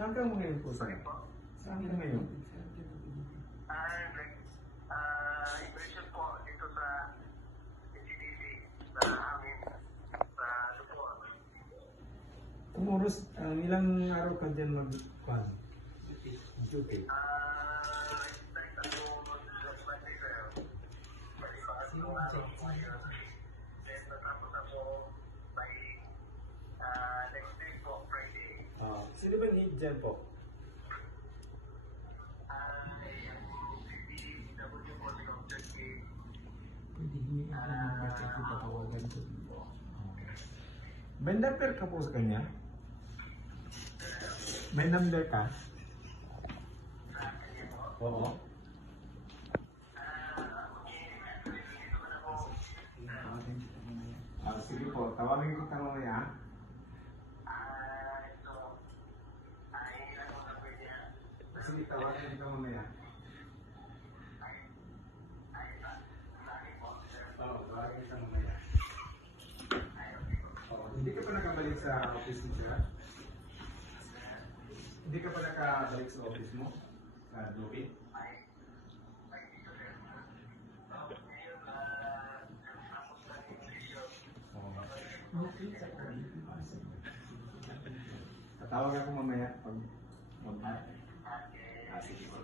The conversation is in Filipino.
Saan ka mo ngayon po, sir? Saan ka ngayon? Inversion po dito sa CDC sa amin sa Luzon. Kumuros, ilang araw ka dyan mag-kwan? Duty. Balik ako last Monday, sir. Balik pa ako araw ngayon. Then natapos ako by next week po, Friday. Sino ba yung dyan po? May number ka po sa kanya? May number ka? Oo. Sige po, tawagin ko ka mamaya. Sige, tawagin ka mamaya. Tawagin ka mamaya. Hindi ka pa nakabalik sa office mo, sir? Hindi ka pa nakabalik sa office mo? Sa Adobe? Tatawag ako mamaya pag sige po.